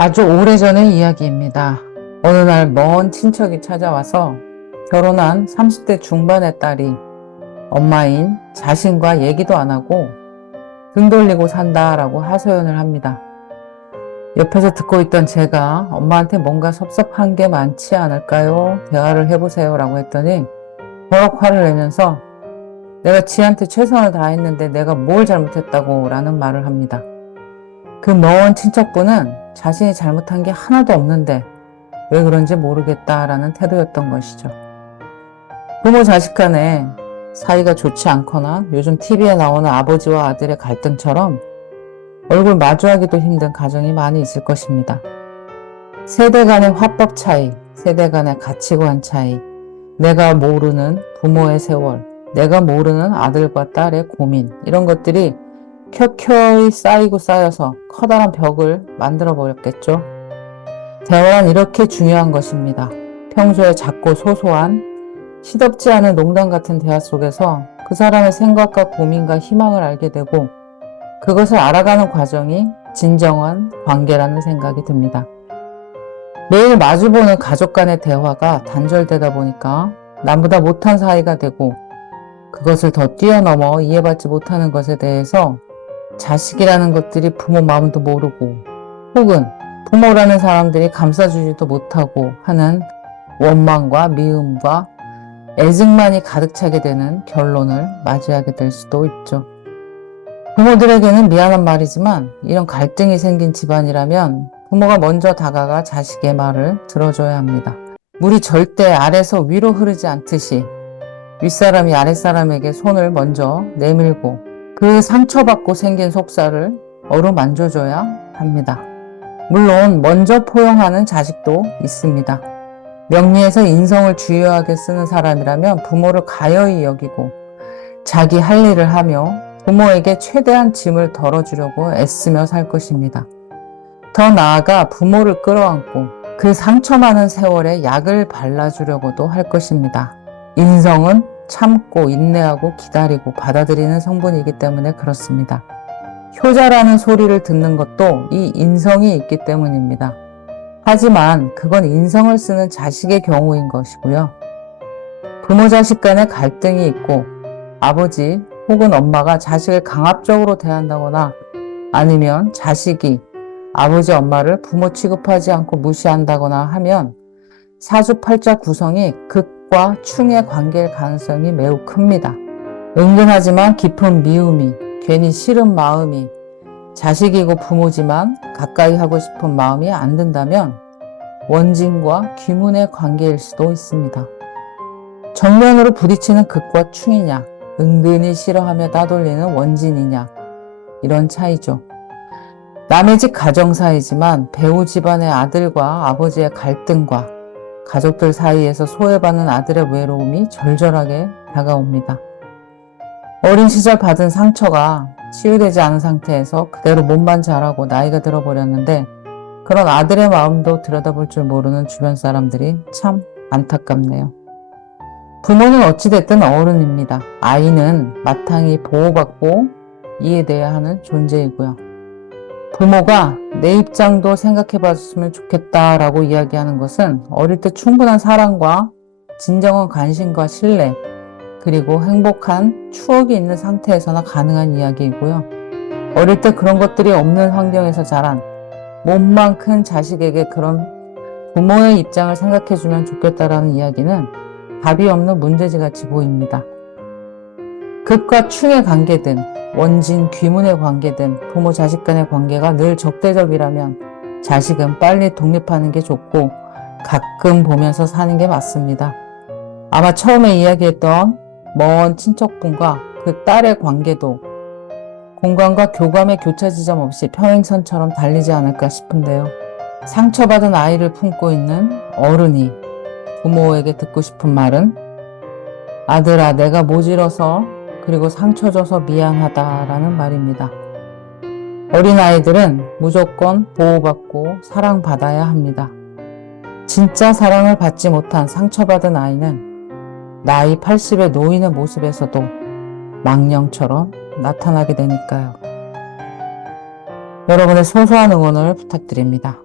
아주 오래전의 이야기입니다. 어느 날 먼 친척이 찾아와서 결혼한 30대 중반의 딸이 엄마인 자신과 얘기도 안 하고 등 돌리고 산다라고 하소연을 합니다. 옆에서 듣고 있던 제가 엄마한테 뭔가 섭섭한 게 많지 않을까요? 대화를 해보세요 라고 했더니 버럭 화를 내면서 내가 지한테 최선을 다했는데 내가 뭘 잘못했다고 라는 말을 합니다. 그 먼 친척분은 자신이 잘못한 게 하나도 없는데 왜 그런지 모르겠다라는 태도였던 것이죠. 부모 자식 간에 사이가 좋지 않거나 요즘 TV에 나오는 아버지와 아들의 갈등처럼 얼굴 마주하기도 힘든 가정이 많이 있을 것입니다. 세대 간의 화법 차이, 세대 간의 가치관 차이, 내가 모르는 부모의 세월, 내가 모르는 아들과 딸의 고민, 이런 것들이 켜켜이 쌓이고 쌓여서 커다란 벽을 만들어 버렸겠죠. 대화란 이렇게 중요한 것입니다. 평소에 작고 소소한 시덥지 않은 농담 같은 대화 속에서 그 사람의 생각과 고민과 희망을 알게 되고 그것을 알아가는 과정이 진정한 관계라는 생각이 듭니다. 매일 마주보는 가족 간의 대화가 단절되다 보니까 남보다 못한 사이가 되고 그것을 더 뛰어넘어 이해받지 못하는 것에 대해서 자식이라는 것들이 부모 마음도 모르고 혹은 부모라는 사람들이 감싸주지도 못하고 하는 원망과 미움과 애증만이 가득 차게 되는 결론을 맞이하게 될 수도 있죠. 부모들에게는 미안한 말이지만 이런 갈등이 생긴 집안이라면 부모가 먼저 다가가 자식의 말을 들어줘야 합니다. 물이 절대 아래서 위로 흐르지 않듯이 윗사람이 아랫사람에게 손을 먼저 내밀고 그 상처받고 생긴 속살을 어루만져줘야 합니다. 물론 먼저 포용하는 자식도 있습니다. 명리에서 인성을 중요하게 쓰는 사람이라면 부모를 가여이 여기고 자기 할 일을 하며 부모에게 최대한 짐을 덜어주려고 애쓰며 살 것입니다. 더 나아가 부모를 끌어안고 그 상처 많은 세월에 약을 발라주려고도 할 것입니다. 인성은 참고 인내하고 기다리고 받아들이는 성분이기 때문에 그렇습니다. 효자라는 소리를 듣는 것도 이 인성이 있기 때문입니다. 하지만 그건 인성을 쓰는 자식의 경우인 것이고요. 부모 자식 간의 갈등이 있고 아버지 혹은 엄마가 자식을 강압적으로 대한다거나 아니면 자식이 아버지 엄마를 부모 취급하지 않고 무시한다거나 하면 사주팔자 구성이 극과 충의 관계일 가능성이 매우 큽니다. 은근하지만 깊은 미움이, 괜히 싫은 마음이, 자식이고 부모지만 가까이 하고 싶은 마음이 안 든다면 원진과 귀문의 관계일 수도 있습니다. 정면으로 부딪히는 극과 충이냐, 은근히 싫어하며 따돌리는 원진이냐, 이런 차이죠. 남의 집 가정 사이지만 배우 집안의 아들과 아버지의 갈등과 가족들 사이에서 소외받는 아들의 외로움이 절절하게 다가옵니다. 어린 시절 받은 상처가 치유되지 않은 상태에서 그대로 몸만 자라고 나이가 들어버렸는데 그런 아들의 마음도 들여다볼 줄 모르는 주변 사람들이 참 안타깝네요. 부모는 어찌됐든 어른입니다. 아이는 마땅히 보호받고 이해돼야 하는 존재이고요. 부모가 내 입장도 생각해봤으면 좋겠다라고 이야기하는 것은 어릴 때 충분한 사랑과 진정한 관심과 신뢰 그리고 행복한 추억이 있는 상태에서나 가능한 이야기이고요. 어릴 때 그런 것들이 없는 환경에서 자란 몸만 큰 자식에게 그런 부모의 입장을 생각해주면 좋겠다라는 이야기는 답이 없는 문제지같이 보입니다. 극과 충의 관계든 원진, 귀문의 관계든 부모 자식 간의 관계가 늘 적대적이라면 자식은 빨리 독립하는 게 좋고 가끔 보면서 사는 게 맞습니다. 아마 처음에 이야기했던 먼 친척분과 그 딸의 관계도 공감과 교감의 교차 지점 없이 평행선처럼 달리지 않을까 싶은데요. 상처받은 아이를 품고 있는 어른이 부모에게 듣고 싶은 말은 아들아, 내가 모질어서 그리고 상처 줘서 미안하다라는 말입니다. 어린아이들은 무조건 보호받고 사랑받아야 합니다. 진짜 사랑을 받지 못한 상처받은 아이는 나이 80의 노인의 모습에서도 망령처럼 나타나게 되니까요. 여러분의 소소한 응원을 부탁드립니다.